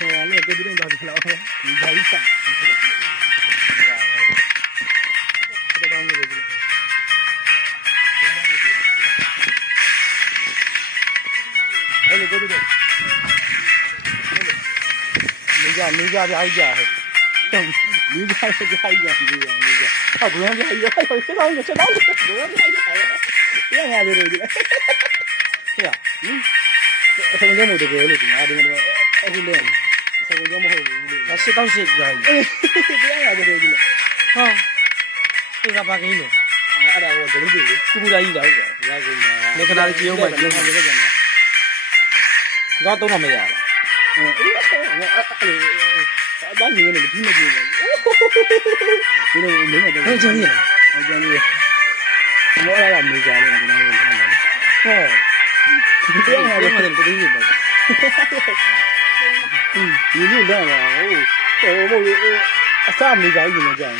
လည်းကြည့်တဲ့တော့ဒီလောက်ဒီဂျာကြီးစားတယ်တော့မျိုးတွေအဲ့လိုကြည့်တယ်နေကြပြားကြီးကြာဟဲ့နေကြပြားကြီးကြာနေကြဟာဘုရားပြားကြီးဟာဆက်တော့ဘုရားပြားကြီးရရတယ်လို့ဒီဟဲ့ဆယ်ကြောမို့တကယ်လို့ဒီငါဒီမှာအခုလဲဆယ်ကြောမဟုတ်ဘူးလေဒါစစ်တော့စစ်ကြာကြီးတရားရတယ်လို့ဒီလေဟာဒီကဘာကင်းလို့အဲ့ဒါကဂရုတွေလေကုပူရာကြီးလာဟုတ်ပါဘုရားကလေခဏလေးကြည့်အောင်ပါကြည့်အောင်ပါတော့တော့မရဘူးအဲ့ဒါဘာကြီးလဲဒီမကြည့်ဘူးဒီလိုမင်းကတော့ဟုတ်ကြည့်လားဟုတ်ကြည့်မောရတာမေးကြတယ်ကျွန်တော်တို့ဟောဒီတော့ငါလည်းမတယ်တူတူပဲဒီလိုလာတာဟိုအစမေးကြကြီးနေကြတယ်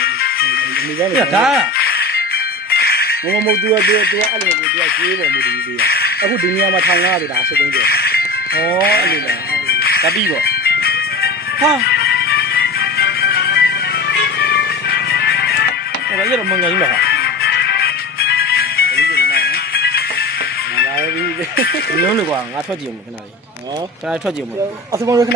မေးကြတယ်ဒါမသူကအဲ့လိုသူကကြေးပေါ်မူဒီသေးအခုဒီနေရာမှာ1500ဆိုတာ73ကျော်ဟောအဲ့လိုလားတပီးပေါ့ဟာအဲ့ဒါရတော့မငိုင်းပါဟာဒီလုံးလေကွာငါထွက်ကြည့်အောင်ခဏလေးဟောခဏထွက်ကြည့်အောင်အစမောခဏ